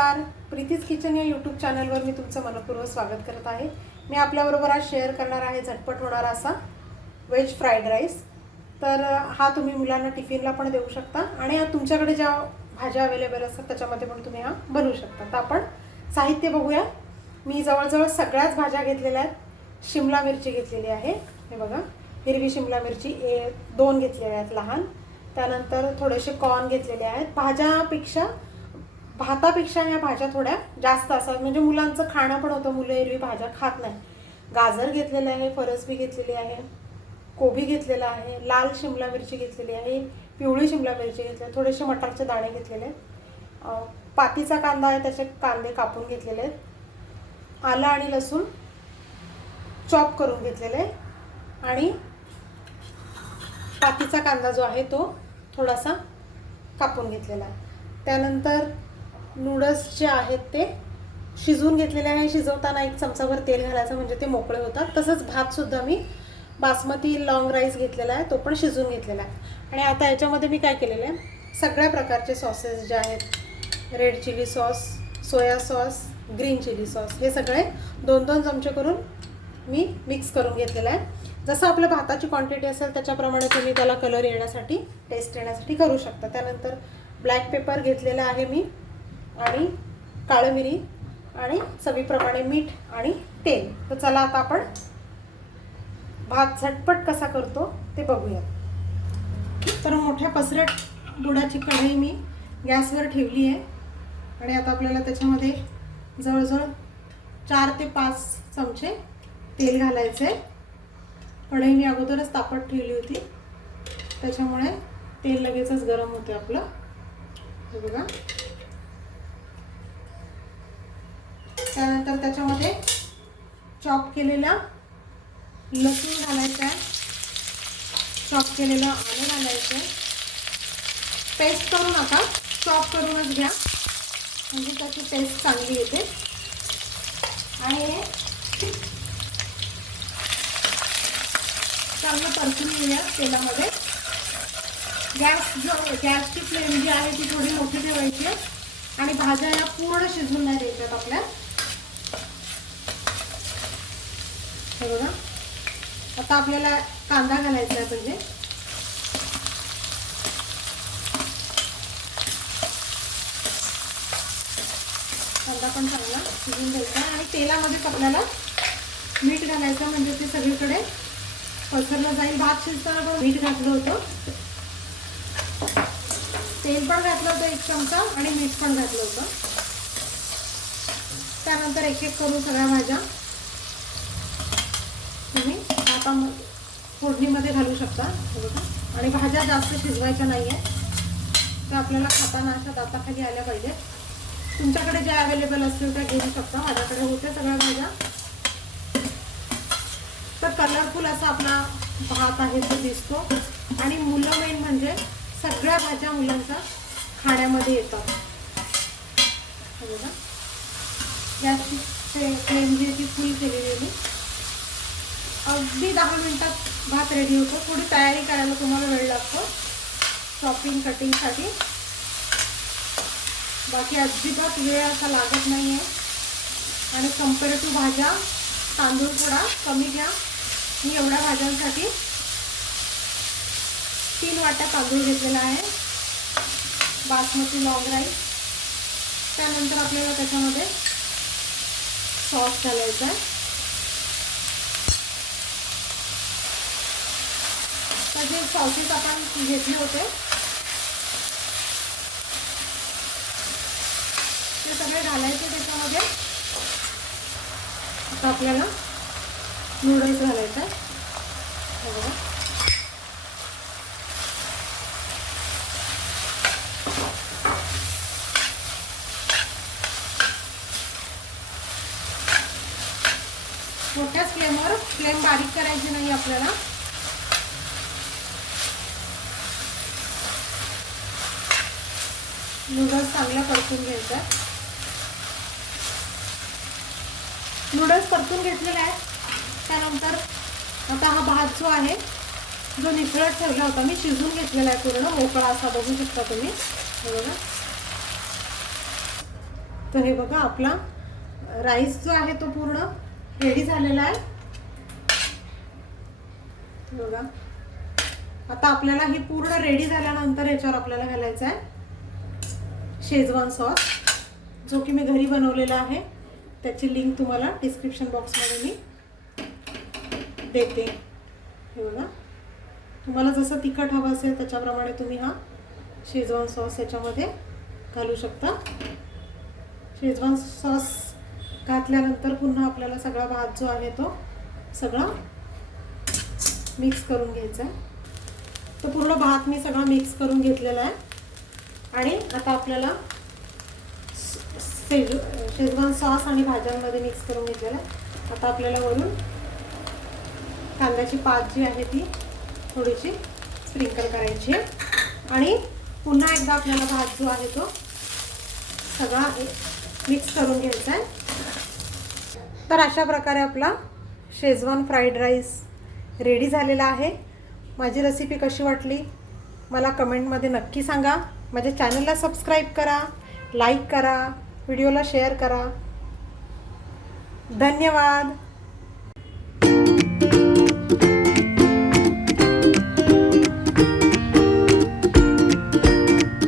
नमस्कार प्रीतीज किचन या यूट्यूब चॅनलवर मी तुमचं मनपूर्वक स्वागत करत आहे. मी आपल्याबरोबर आज शेअर करणार आहे झटपट होणारा असा व्हेज फ्राईड राईस तर हा तुम्ही मुलांना टिफिनला पण देऊ शकता आणि तुमच्याकडे ज्या भाज्या अवेलेबल असतात त्याच्यामध्ये पण तुम्ही हा बनवू शकता. तर आपण साहित्य बघूया. मी जवळजवळ सगळ्याच भाज्या घेतलेल्या आहेत. शिमला मिरची घेतलेली आहे. हे बघा हिरवी शिमला मिरची ए दोन घेतलेल्या आहेत लहान. त्यानंतर थोडेसे कॉर्न घेतलेले आहेत. भाज्यापेक्षा भातापेक्षा ह्या भाज्या थोड्या जास्त असतात म्हणजे मुलांचं खाणं पण होतं. मुलं एरवी भाज्या खात नाही. गाजर घेतलेलं आहे फरसबी घेतलेली आहे कोबी घेतलेला आहे लाल शिमला मिरची घेतलेली आहे पिवळी शिमला मिरची घेतली आहे थोडेसे मटारचे दाणे घेतलेले आहेत. पातीचा कांदा आहे त्याचे कांदे कापून घेतलेले आहेत. आलं आणि लसूण चॉप करून घेतलेले आणि पातीचा कांदा जो आहे तो थोडासा कापून घेतलेला आहे. त्यानंतर नूडल्स जे आहेत ते. शिजवून घेतलेले आहे. शिजवताना एक चमचाभर तेल घालायचं म्हणजे ते मोकळे होतात. तसंच भातसुद्धा मी बासमती लॉंग राईस घेतलेला आहे. तो पण शिजवून घेतलेला आहे. आणि आता याच्यामध्ये मी काय केलेलं आहे? सगळ्या प्रकारचे सॉसेस जे आहेत red chilli sauce soya sauce green chilli sauce हे सगळे दोन दोन चमचे करून मी मिक्स करून घेतलेलं आहे. जसं आपल्या भाताची क्वांटिटी असेल त्याच्याप्रमाणे तुम्ही त्याला कलर येण्यासाठी टेस्ट येण्यासाठी करू शकता. त्यानंतर ब्लॅक पेपर घेतलेला आहे मी. आणि काळं मिरी आणि चवीप्रमाणे मीठ आणि तेल. तर चला आता आपण भात झटपट कसा करतो ते बघूया. तर मोठ्या पसरट बुडाची कढई मी गॅसवर ठेवली आहे. आणि आता आपल्याला त्याच्यामध्ये जवळजवळ चार ते पाच चमचे तेल घालायचं आहे. कढई मी अगोदरच तापत ठेवली होती. त्याच्यामुळे तेल लगेचच गरम होते आपलं. बघा. त्यानंतर त्याच्यामध्ये चॉप केलेला लसूण घालायचा आहे. चॉप केलेलं आलं घालायचं आहे. पेस्ट करू नका चॉप करूनच घ्या. म्हणजे त्याची पेस्ट चांगली येते. आणि हे चांगलं परतून घेऊया तेलामध्ये. गॅस जो गॅसची फ्लेम जी आहे ती थोडी मोठी ठेवायची आहे. आणि भाज्या या पूर्ण शिजून नाही द्यायच्यात आपल्या. हे बघा. आता आपल्याला कांदा घालायचा आहे पहिले. कांदा पण चांगला शिजून द्यायचा आणि तेलामध्येच आपल्याला मीठ घालायचं म्हणजे ते सगळीकडे पसरलं जाईल. भात शिजताना पण मीठ घातलं होतं. तेल पण घातलं होतं एक चमचा आणि मीठ पण घातलं होतं. त्यानंतर एक एक करू सगळ्या भाज्या आता फोडणीमध्ये घालू शकता आणि भाज्या जास्त शिजवायच्या नाही आहे त्या आपल्याला खाताना अशा दाताखाली आल्या पाहिजेत. तुमच्याकडे ज्या अवेलेबल असतील त्या घेऊ शकता. माझ्याकडे होत्या सगळ्या भाज्या. तर कलरफुल असा आपला भात आहे तो दिसतो. आणि मुलं मेन म्हणजे सगळ्या भाज्या मुलांच्या खाण्यामध्ये येतात. हे बघा. फ्लेम जी म्हणजे ती फुल केलेली आहे. अगदी दहा मिनटात भात रेडी होतो. थोडी तयारी करायला तुम्हाला वेळ लागतो. शॉपिंग कटिंगसाठी बाकी अजिबात वेळ असा लागत नाही आहे आणि कम्पेरेटिव्ह टू भाज्या तांदूळ थोडा कमी घ्या. मी एवढ्या भाज्यांसाठी तीन वाट्या तांदूळ घेतलेला आहे. बासमती लॉंग राईस त्यानंतर आपल्याला त्याच्यामध्ये सॉस घालायचा आहे. त्याचे सॉसेस आपण घेतले होते ते सगळे घालायचे त्याच्यामध्ये. आता आपल्याला नूडल्स घालायचं आहे. बघा. मोठ्याच फ्लेमवर फ्लेम बारीक करायची नाही आपल्याला. नूडल्स चांगला परतून घ्यायचं नूडल्स परतून घेतलेले आहेत. त्यानंतर आता हा भात जो आहे जो निथळत ठेवला होता मी शिजून घेतलेला आहे पूर्ण. हो, मोकळा असा बघू शकता तुम्ही. बघा. तर हे बघा आपला राईस जो आहे तो पूर्ण रेडी झालेला आहे. बघा. आता आपल्याला ही पूर्ण रेडी झाल्यानंतर याच्यावर आपल्याला घालायचं आहे. शेजवान सॉस जो की मी घरी बनवलेला आहे. त्याची लिंक तुम्हाला डिस्क्रिप्शन बॉक्समध्ये मी देते. हे बघा. तुम्हाला जसं तिखट हवं असेल त्याच्याप्रमाणे तुम्ही हा शेजवान सॉस याच्यामध्ये घालू शकता. शेजवान सॉस घातल्यानंतर पुन्हा आपल्याला सगळा भात जो आहे तो सगळा मिक्स करून घ्यायचा आहे. तो पूर्ण भात मी सगळा मिक्स करून घेतलेला आहे. आणि आता आपल्याला शेज शेजवान सॉस आणि भाज्यांमध्ये मिक्स करून घेतलेला आहे. आता आपल्याला वरून कांद्याची पात जी आहे ती थोडीशी स्प्रिंकल करायची आहे. आणि पुन्हा एकदा आपल्याला भात जो आहे तो सगळा मिक्स करून घ्यायचा आहे. तर अशा प्रकारे आपला शेजवान फ्राईड राईस रेडी झालेला आहे. माझी रेसिपी कशी वाटली? मला कमेंटमध्ये नक्की सांगा. माझ्या चॅनलला सबस्क्राईब करा लाईक करा व्हिडिओला शेअर करा. धन्यवाद.